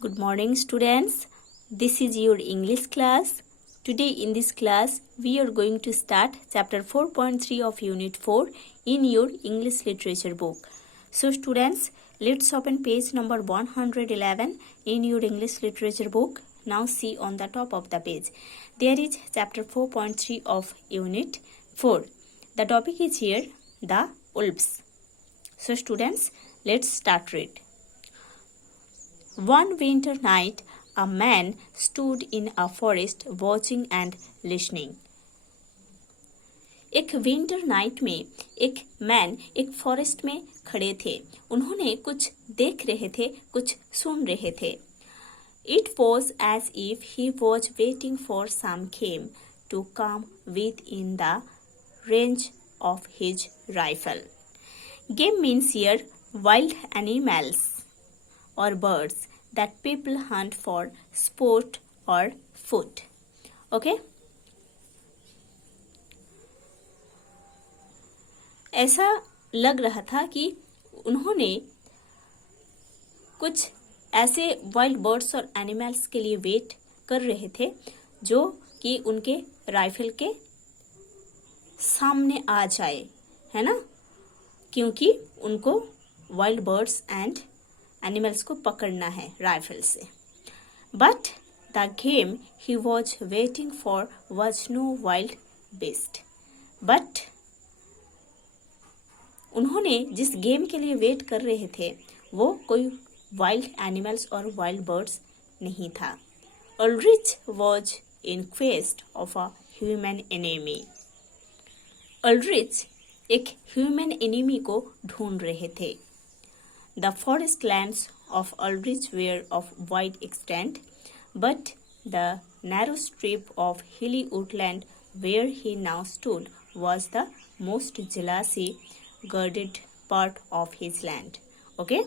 Good morning, students. This is your English class. Today in this class, we are going to start chapter 4.3 of Unit 4 in your English literature book. So, students, let's open page number 111 in your English literature book. Now, see on the top of the page. There is chapter 4.3 of Unit 4. The topic is here, the wolves. So, students, let's start read. One winter night, a man stood in a forest watching and listening. एक winter night में एक man एक forest में खड़े थे. उन्होंने कुछ देख रहे थे, कुछ सुन रहे थे. It was as if he was waiting for some game to come within the range of his rifle. Game means here wild animals or birds that people hunt for sport or food. Okay? ऐसा लग रहा था कि उन्होंने कुछ ऐसे wild birds और animals के लिए वेट कर रहे थे जो कि उनके राइफल के सामने आ जाए, है ना, क्योंकि उनको वाइल्ड बर्ड्स एंड एनिमल्स को पकड़ना है राइफल से. But the game he was waiting for was no wild beast. But उन्होंने जिस गेम के लिए वेट कर रहे थे वो कोई वाइल्ड एनिमल्स और वाइल्ड बर्ड्स नहीं था. Aldrich was in quest of a human enemy. Aldrich एक ह्यूमन एनिमी को ढूंढ रहे थे. The forest lands of Aldrich were of wide extent, but the narrow strip of hilly woodland where he now stood was the most jealously guarded part of his land. Okay?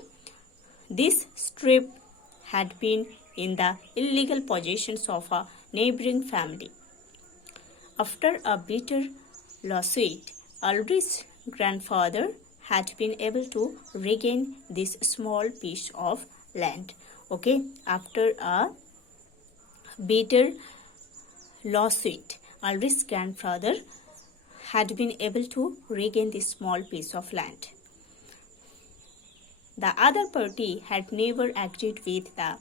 This strip had been in the illegal possessions of a neighboring family. After a bitter lawsuit, Aldrich's grandfather had been able to regain this small piece of land. Okay, after a bitter lawsuit, Aldrich's grandfather had been able to regain this small piece of land. The other party had never agreed with the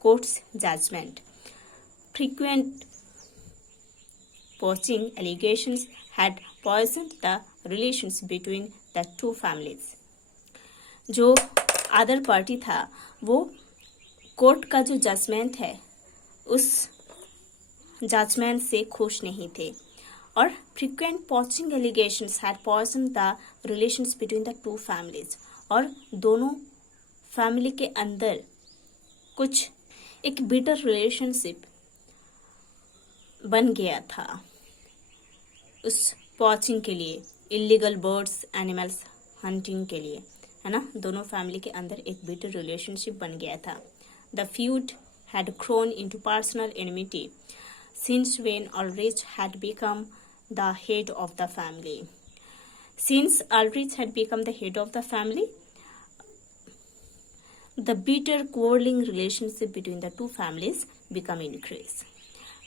court's judgment. Frequent poaching allegations had poisoned the relations between the two families. जो other party था वो court का जो judgement है उस judgement से खुश नहीं थे और frequent poaching allegations had poisoned the relations between the two families. और दोनों फैमिली के अंदर कुछ एक बिटर रिलेशनशिप बन गया था उस पॉचिंग के लिए, इलीगल बर्ड्स एनिमल्स हंटिंग के लिए, है ना. दोनों फैमिली के अंदर एक बिटर रिलेशनशिप बन गया था. The feud had grown into personal enmity since when Aldrich had become the head of the family. Since Aldrich had become the head of the family, the bitter quarreling relationship between the two families became increased.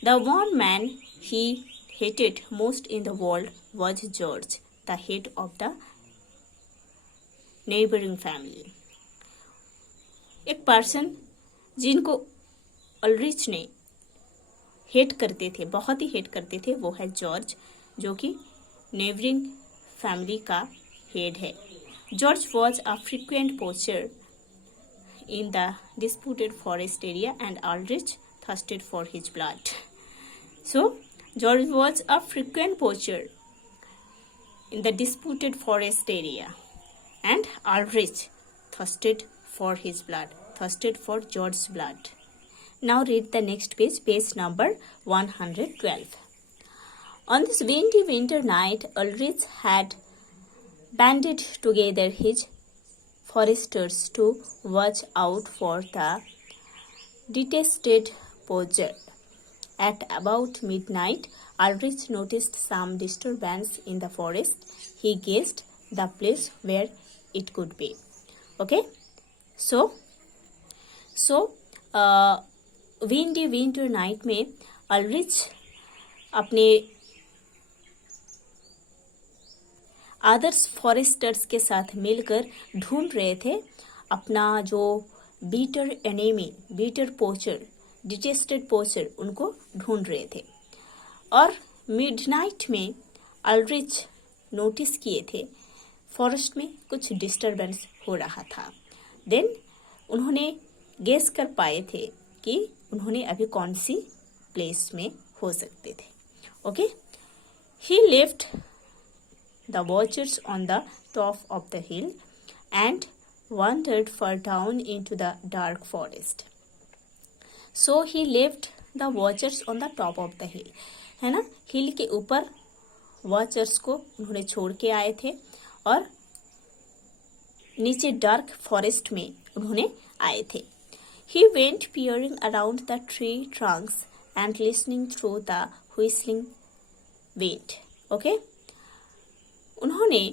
The one man he hated most in the world was George, the head of the neighboring family. एक person जिनको Aldrich ने hate करते थे, बहुत ही hate करते थे, वो है जॉर्ज, जो कि नेबरिंग फैमिली का हेड है. George was a frequent poacher in the disputed forest area and Aldrich thirsted for his blood. So George was a frequent poacher in the disputed forest area, and Aldrich thirsted for his blood, thirsted for George's blood. Now read the next page, page number 112. On this windy winter night, Aldrich had banded together his foresters to watch out for the detested poacher. At about midnight, Aldrich noticed some disturbance in the forest. He guessed the place where it could be. Okay? So windy winter night में Aldrich अपने others foresters के साथ मिलकर ढूंढ रहे थे अपना जो bitter enemy, bitter poacher, detested poacher, उनको ढूंढ रहे थे। और मिडनाइट में अल्ड्रिच नोटिस किए थे फॉरेस्ट में कुछ डिस्टरबेंस हो रहा था। देन उन्होंने गेस कर पाए थे कि उन्होंने अभी कौन सी प्लेस में हो सकते थे। Okay, he left the watchers on the top of the hill and wandered far down into the dark forest. So he left the watchers on the top of the hill. है ना, हिल के ऊपर watchers को उन्होंने छोड़ के आए थे और नीचे डार्क फॉरेस्ट में उन्होंने आए थे। He went peering around the tree trunks and listening through the whistling wind. Okay? उन्होंने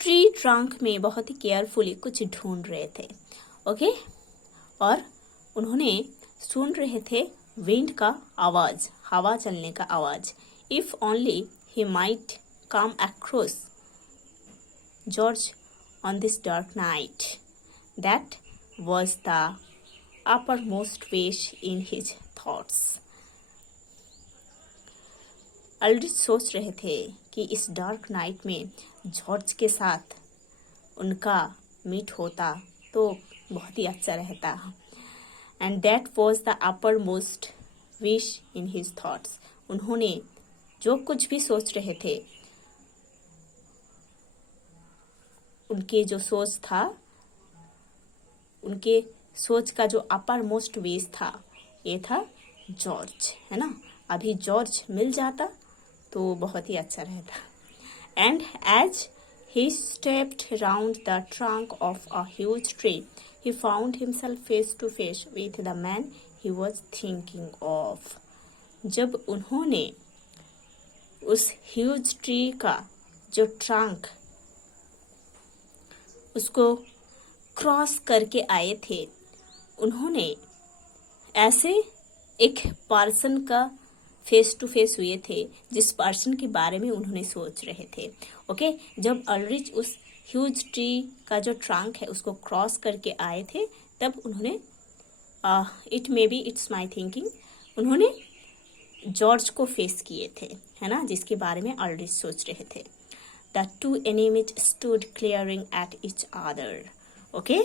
ट्री ट्रंक में बहुत ही केयरफुली कुछ ढूंढ रहे थे। ओके, और उन्होंने सुन रहे थे विंड का आवाज, हवा चलने का आवाज। If only he might come across George on this dark night, that was the uppermost wish in his thoughts. Aldrich सोच रहे थे कि इस डार्क नाइट में जॉर्ज के साथ उनका मीट होता तो बहुत ही अच्छा रहता। And that was the uppermost wish in his thoughts. उन्होंने जो कुछ भी सोच रहे थे, उनके जो सोच था, उनके सोच का जो अपर मोस्ट विश था, ये था जॉर्ज, है ना। अभी जॉर्ज मिल जाता तो बहुत ही अच्छा रहता। And as he stepped round the trunk of a huge tree, he found himself face to face with the man he was thinking of. जब उन्होंने उस huge tree का जो trunk उसको क्रॉस करके आए थे, उन्होंने ऐसे एक पर्सन का फेस टू फेस हुए थे जिस पर्सन के बारे में उन्होंने सोच रहे थे। ओके, जब अल्ड्रिच उस ह्यूज ट्री का जो ट्रंक है उसको क्रॉस करके आए थे, तब उन्होंने it may be it's my thinking, उन्होंने जॉर्ज को फेस किए थे, है ना, जिसके बारे में अल्ड्रिच सोच रहे थे। The two enemies stood glaring at each other. Okay,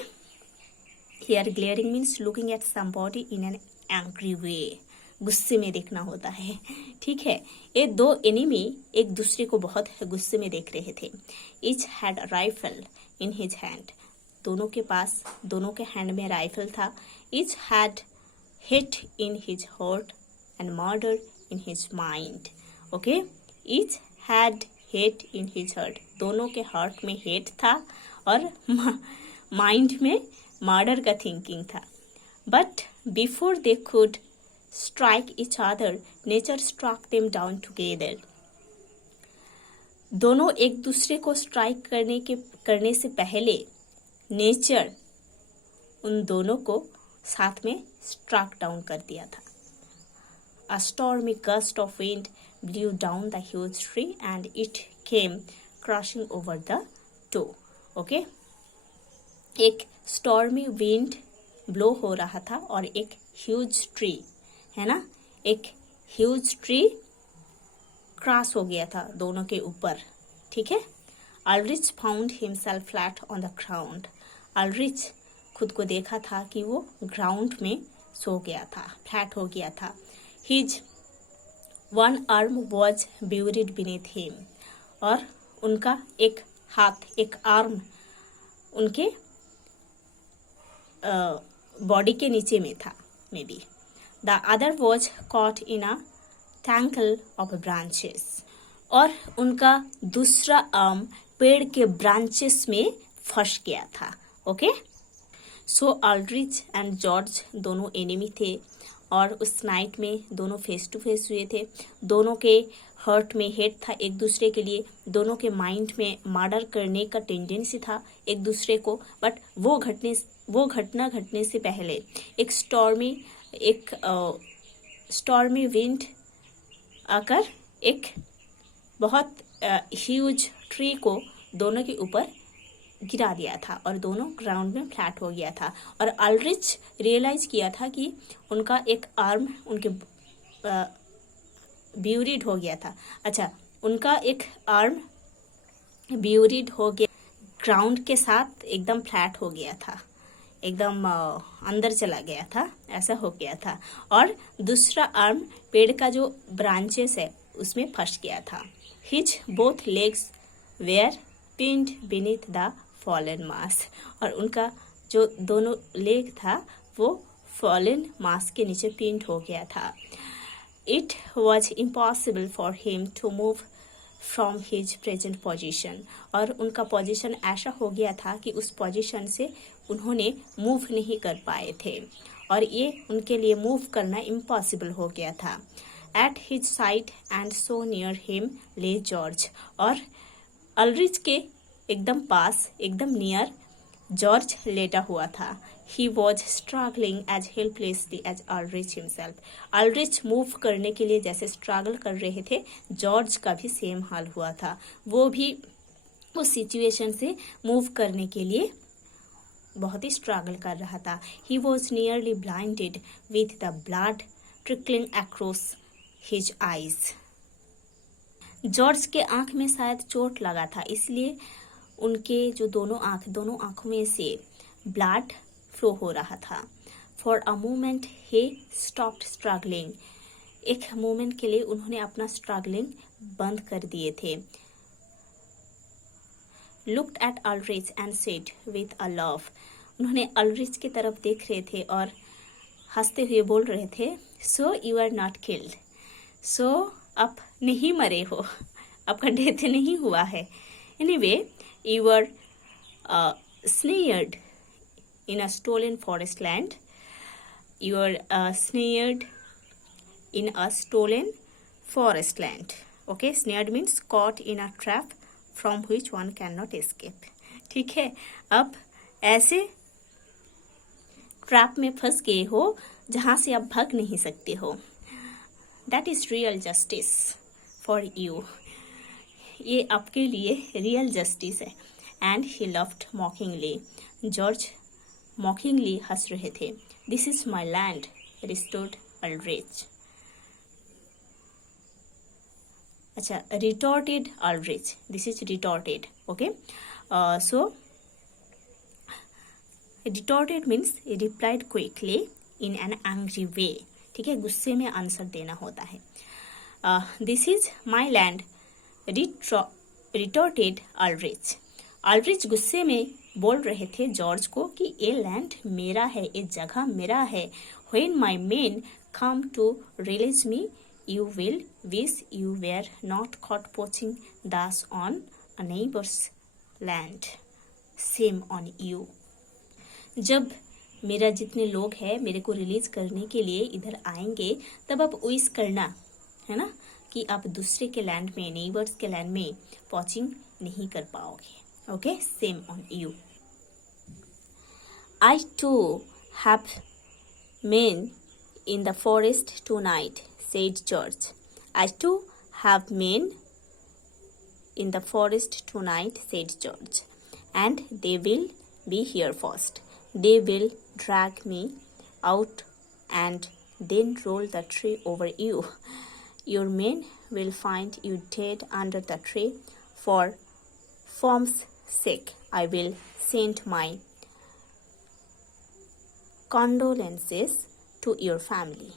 here glaring means looking at somebody in an angry way, गुस्से में देखना होता है। ठीक है, ये दो एनिमी एक दूसरे को बहुत गुस्से में देख रहे थे। Each had a rifle in his hand, दोनों के पास, दोनों के हैंड में राइफल था। Each had hate in his heart and murder in his mind. Okay, each had hate in his heart, दोनों के हार्ट में हेट था और माइंड में मर्डर का थिंकिंग था। But before they could strike each other, nature struck them down together. दोनों एक दूसरे को स्ट्राइक करने से पहले नेचर उन दोनों को साथ में स्ट्रक डाउन कर दिया था। A stormy gust of wind blew down the huge tree and it came crashing over the two. Okay? एक stormy wind ब्लो हो रहा था और एक ह्यूज ट्री, है ना, एक ह्यूज ट्री क्रॉस हो गया था दोनों के ऊपर। ठीक है, Aldrich found himself flat on the ground. Aldrich खुद को देखा था कि वो ग्राउंड में सो गया था, फ्लैट हो गया था। His one arm was buried beneath him, और उनका एक हाथ, एक आर्म उनके बॉडी के नीचे में था, may be. The other was caught in a tangle of branches. और उनका दूसरा आर्म पेड़ के ब्रांचेस में फंस गया था। Okay, so Aldrich and George दोनों एनिमी थे और उस नाइट में दोनों फेस टू फेस हुए थे। दोनों के हर्ट में हेट था एक दूसरे के लिए, दोनों के माइंड में मर्डर करने का टेंडेंसी था एक दूसरे को। बट वो वो घटना घटने से पहले एक स्टॉर्मी विंड आकर एक बहुत ह्यूज ट्री को दोनों के ऊपर गिरा दिया था और दोनों ग्राउंड में फ्लैट हो गया था। और अल्ड्रिच रियलाइज किया था कि उनका एक आर्म उनके ब्यूरिड हो गया था। अच्छा, उनका एक आर्म ब्यूरिड हो गया, ग्राउंड के साथ एकदम फ्लैट हो गया था, एकदम अंदर चला गया था, ऐसा हो गया था। और दूसरा आर्म पेड़ का जो ब्रांचेस है उसमें फंस गया था। His both legs were pinned beneath the fallen mass, और उनका जो दोनों लेग था वो फॉलन मास के नीचे पिन्ड हो गया था। It was impossible for him to move from his present position, और उनका पोजीशन ऐसा हो गया था कि उस पोजीशन से उन्होंने मूव नहीं कर पाए थे, और ये उनके लिए मूव करना इम्पॉसिबल हो गया था। At his side and so near him lay George, और अल्ड्रिच के एकदम पास, एकदम नियर जॉर्ज लेटा हुआ था। He was struggling as helplessly as Aldrich himself. Aldrich move करने के लिए जैसे स्ट्रगल कर रहे थे, जॉर्ज का भी सेम हाल हुआ था। वो भी उस सिचुएशन से मूव करने के लिए बहुत ही स्ट्रगल कर रहा था। He was nearly blinded with the blood trickling across his eyes. George के आंख में शायद चोट लगा था, इसलिए उनके जो दोनों आंखों में से ब्लड फ्लो हो रहा था। For a moment he stopped struggling. एक मोमेंट के लिए उन्होंने अपना स्ट्रगलिंग बंद कर दिए थे। Looked at Aldrich and said with a love. उन्होंने अल्ड्रिच की तरफ देख रहे थे और हंसते हुए बोल रहे थे, so you are not killed. So आप नहीं मरे हो, आपका डेथ नहीं हुआ है। Anyway, you were snared in a stolen forest land. You were snared in a stolen forest land. Okay, snared means caught in a trap from which one cannot escape. ठीक है, अब ऐसे ट्रैप में फंस गए हो जहां से आप भाग नहीं सकते हो। That is real justice for you. ये आपके लिए रियल जस्टिस है। And he laughed mockingly. George mockingly हंस रहे थे। This is my land, restored Aldrich. अच्छा, retorted Aldrich, this is retorted. Okay, so retorted means replied quickly in an angry way. ठीक है, गुस्से में आंसर देना होता है। This is my land, retorted Aldrich. Aldrich गुस्से में बोल रहे थे जॉर्ज को कि ये लैंड मेरा है, ये जगह मेरा है। When my men come to release me, you will wish you were not caught poaching thus on a neighbour's land, shame on you. जब मेरा जितने लोग हैं मेरे को रिलीज करने के लिए इधर आएंगे, तब आप विश करना, है ना, कि आप दूसरे के लैंड में, नेबर्स के लैंड में पॉचिंग नहीं कर पाओगे। Okay, shame on you. I too have men in the forest tonight, said George. I too have men in the forest tonight, said George, and they will be here first. They will drag me out and then roll the tree over you. Your men will find you dead under the tree. For form's sake, I will send my condolences to your family.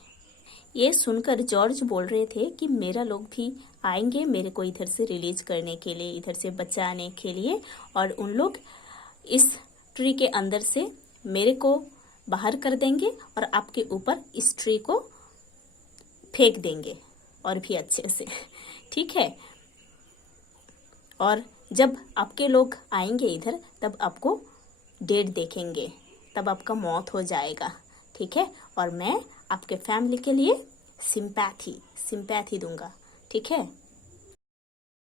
ये सुनकर George बोल रहे थे कि मेरा लोग भी आएंगे मेरे को इधर से रिलीज करने के लिए, इधर से बचाने के लिए, और उन लोग इस ट्री के अंदर से मेरे को बाहर कर देंगे और आपके ऊपर इस ट्री को फेंक देंगे, और भी अच्छे से। ठीक है, और जब आपके लोग आएंगे इधर, तब आपको डेड देखेंगे, तब आपका मौत हो जाएगा। ठीक है, और मैं आपके फैमिली के लिए सिंपैथी दूंगा। ठीक है।